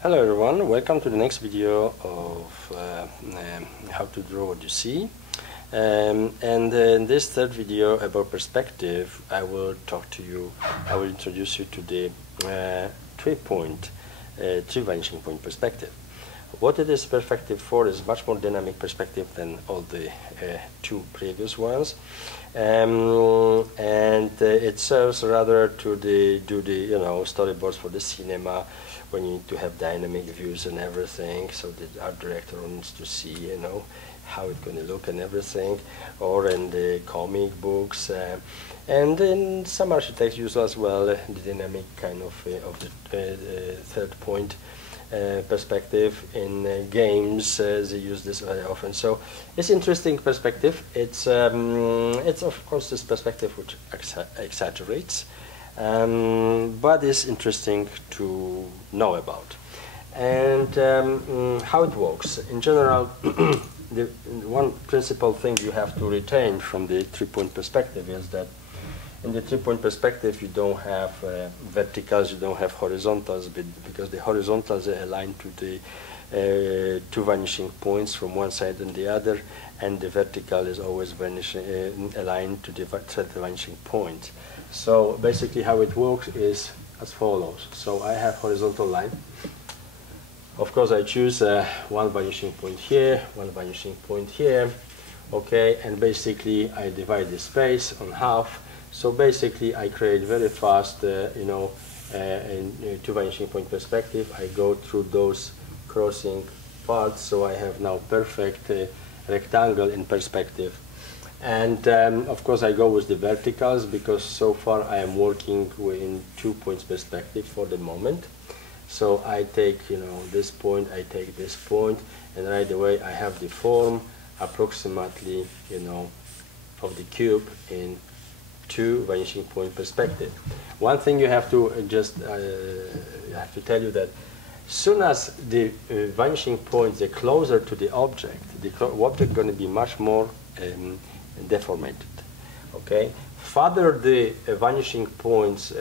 Hello everyone, welcome to the next video of how to draw what you see. In this third video about perspective, I will introduce you to the three vanishing point perspective. What it is perspective for is much more dynamic perspective than all the two previous ones, and it serves rather to do the storyboards for the cinema, when you need to have dynamic views and everything, so the art director needs to see how it's going to look and everything, or in the comic books, and in some architects use as well the dynamic kind of the third point perspective. In games they use this very often, so it's interesting perspective. It's of course this perspective which exaggerates, but it's interesting to know about. And how it works in general. The one principal thing you have to retain from the three-point perspective is that in the three-point perspective you don't have verticals, you don't have horizontals, because the horizontals are aligned to the two vanishing points from one side and the other, and the vertical is always aligned to the third vanishing point. So basically how it works is as follows. So I have horizontal line. Of course I choose one vanishing point here, one vanishing point here, okay, and basically I divide the space on half. So basically I create very fast, in two vanishing point perspective. I go through those crossing parts, so I have now perfect rectangle in perspective. And of course I go with the verticals, because so far I am working in 2 points perspective for the moment. So I take this point, I take this point, and right away I have the form approximately of the cube in two vanishing point perspective. One thing you have to tell you that soon as the vanishing points are closer to the object is going to be much more deformated. Okay, further the vanishing points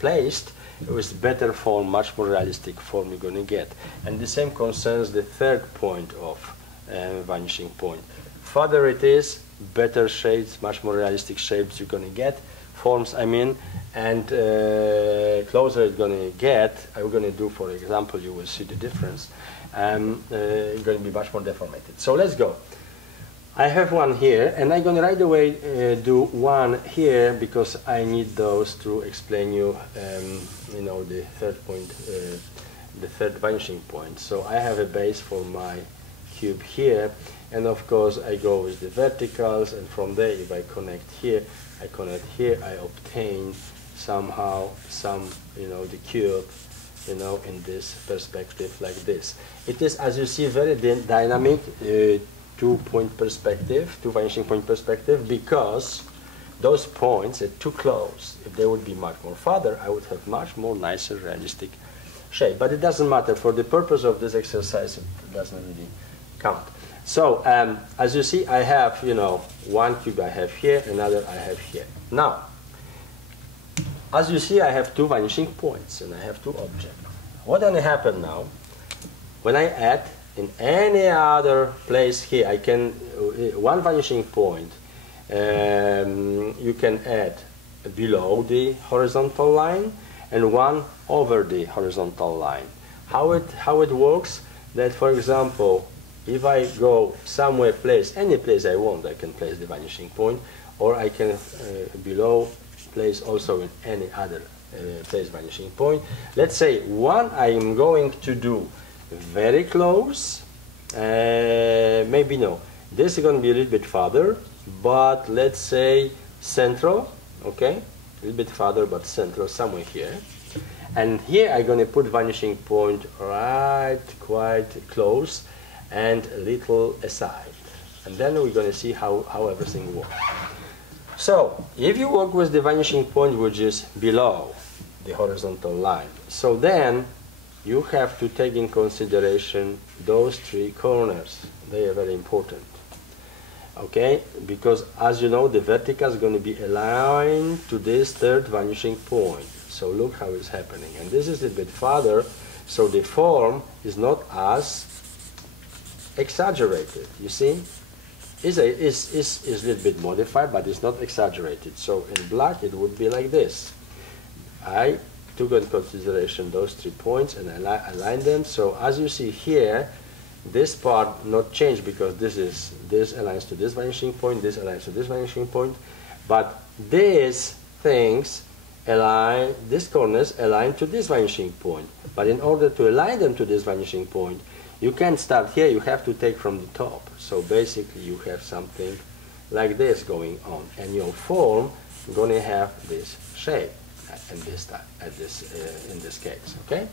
placed, with better form, much more realistic form you're going to get. And the same concerns the third point of vanishing point. Further it is, better shapes, much more realistic shapes you're going to get, forms I mean, and closer it's going to get, I'm going to do, for example, you will see the difference, it's going to be much more deformated. So let's go. I have one here, and I'm going to right away do one here, because I need those to explain you, the third point, the third vanishing point. So I have a base for my cube here, and of course I go with the verticals, and from there if I connect here, I obtain somehow the cube, in this perspective like this. It is, as you see, very dynamic. 2-point perspective, two vanishing point perspective, because those points are too close. If they would be much more farther, I would have much more nicer, realistic shape. But it doesn't matter. For the purpose of this exercise, it doesn't really count. So as you see, I have one cube I have here, another I have here. Now, as you see, I have two vanishing points and I have two objects. What going to happen now when I add in any other place here? I can one vanishing point you can add below the horizontal line and one over the horizontal line. How it works? That, for example, if I go somewhere, any place I want, I can place the vanishing point, or I can below place also in any other place vanishing point. Let's say one I am going to do very close, maybe no, this is going to be a little bit farther, but let's say central, okay, a little bit farther but central, somewhere here. And here I'm going to put vanishing point right quite close and a little aside, and then we're going to see how everything works. So if you work with the vanishing point which is below the horizontal line, so then you have to take in consideration those three corners. They are very important. okay, because as you know the vertical is going to be aligned to this third vanishing point. So look how it's happening, and this is a bit farther, so the form is not as exaggerated, you see. Is a little bit modified, but it's not exaggerated. So in black it would be like this. I took into consideration those 3 points and I aligned them. So as you see here, this part not changed because this aligns to this vanishing point, this aligns to this vanishing point, but these things align, these corners align to this vanishing point. But in order to align them to this vanishing point, you can't start here, you have to take from the top. So basically you have something like this going on, and your form is going to have this shape in this case, okay?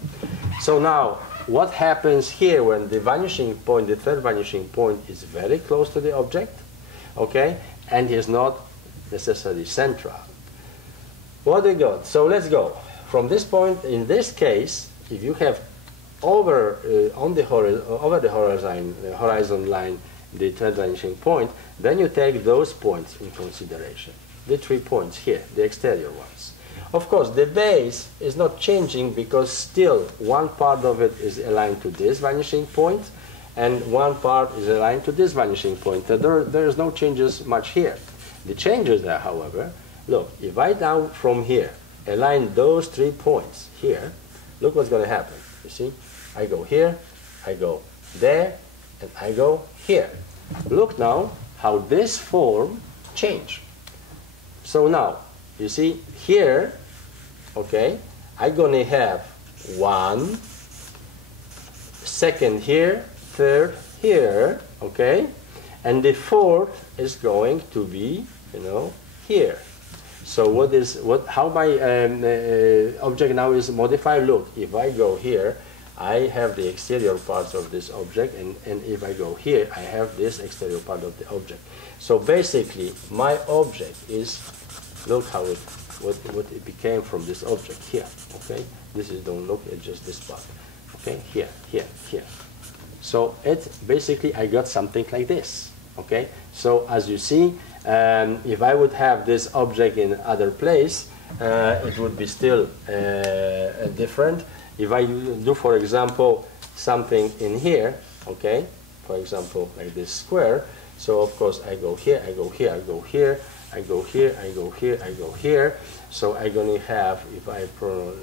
So now, what happens here when the vanishing point, the third vanishing point, is very close to the object, okay, and is not necessarily central? What we got? So let's go. From this point, in this case, if you have over the horizon line the third vanishing point, then you take those points in consideration. The 3 points here, the exterior ones. Of course, the base is not changing because still one part of it is aligned to this vanishing point and one part is aligned to this vanishing point. There is no changes much here. The changes there, however, look, if I now from here align those 3 points here, look what's going to happen. You see, I go here, I go there, and I go here. Look now how this form changed. So now, you see, here, okay, I'm going to have 1, second here, third here, okay, and the fourth is going to be, you know, here. So how my object now is modified? Look, if I go here, I have the exterior parts of this object, and if I go here, I have this exterior part of the object. So basically, my object is, look how what it became from this object here, okay? This is, don't look at just this part, okay? Here, here, here. So it basically, I got something like this, okay? So as you see, if I would have this object in other place, it would be still different. If I do, for example, something in here, okay, for example, like this square, so of course I go here, I go here, I go here, I go here, I go here, I go here. So I'm going to have, if I go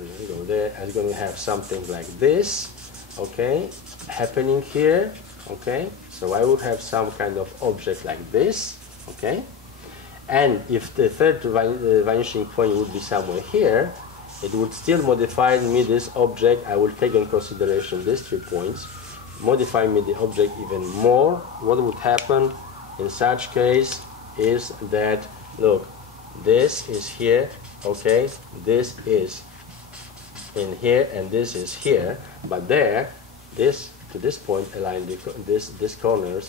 there, I'm going to have something like this, okay, happening here, okay. So I will have some kind of object like this, okay. And if the third vanishing point would be somewhere here, it would still modify me this object. I will take in consideration these 3 points, modify me the object even more. What would happen in such case is that, look, this is here, okay, this is in here, and this is here, but there, this to this point aligned, this corners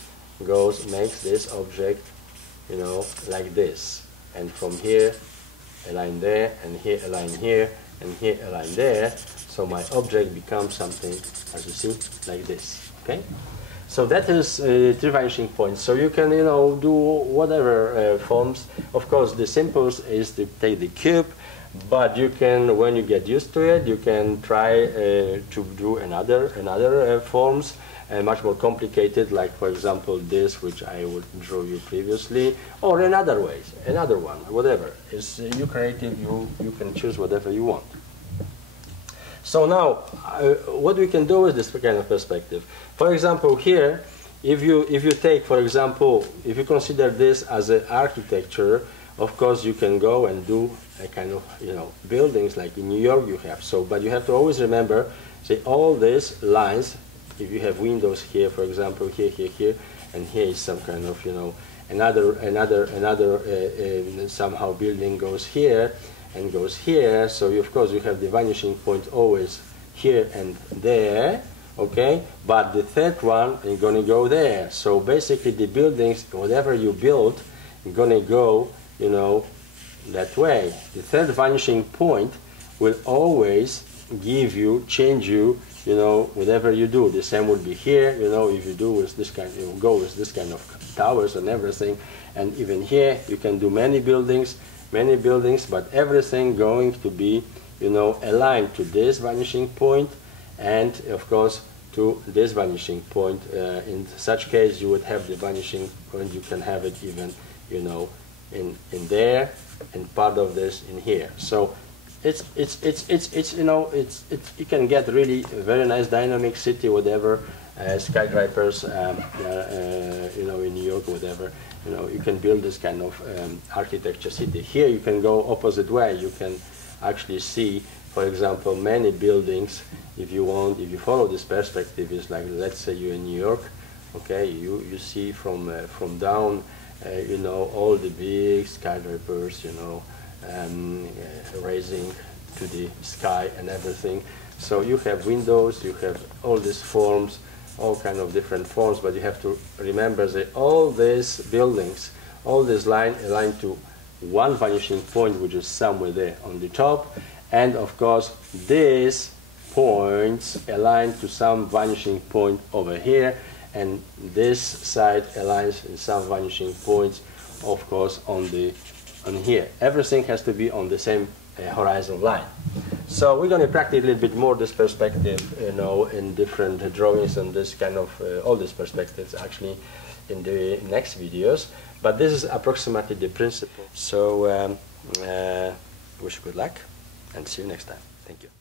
makes this object, you know, like this, and from here align there, and here align here, and here align there. So my object becomes something, as you see, like this. Okay. So that is 3 vanishing points. So you can, you know, do whatever forms. Of course, the simplest is to take the cube, but you can, when you get used to it, you can try to do another forms. Much more complicated, like for example this, which I would draw you previously, or another ways, another one, whatever. It's you creative, you can choose whatever you want. So now, what we can do with this kind of perspective. For example, here, if you take, for example, if you consider this as an architecture, of course you can go and do a kind of, you know, buildings like in New York you have. So, but you have to always remember, say all these lines. If you have windows here, for example, here, here, here, and here is some kind of, you know, another somehow building goes here and goes here. So of course you have the vanishing point always here and there, okay? But the third one is going to go there. So basically the buildings, whatever you build, is going to go, you know, that way. The third vanishing point will always give you, change you, you know, whatever you do. The same would be here, you know, if you do with this kind, you go with this kind of towers and everything. And even here, you can do many buildings, but everything going to be, you know, aligned to this vanishing point, and of course to this vanishing point. In such case, you would have the vanishing point. You can have it even, you know, in there, and part of this in here. So it's you know, you can get really a very nice dynamic city, whatever, skyscrapers, you know, in New York, whatever. You know, you can build this kind of architecture city. Here you can go opposite way. You can actually see, for example, many buildings. If you want, if you follow this perspective, is like, let's say you're in New York, okay, you see from down, you know, all the big skyscrapers, you know, raising to the sky and everything. So you have windows, you have all these forms, all kind of different forms, but you have to remember that all these buildings, all this line aligned to one vanishing point, which is somewhere there on the top, and of course these points aligned to some vanishing point over here, and this side aligns in some vanishing points, of course, on here. Everything has to be on the same horizon line. So we're going to practice a little bit more this perspective, you know, in different drawings, and this kind of all these perspectives actually in the next videos. But this is approximately the principle. So wish you good luck, and see you next time. Thank you.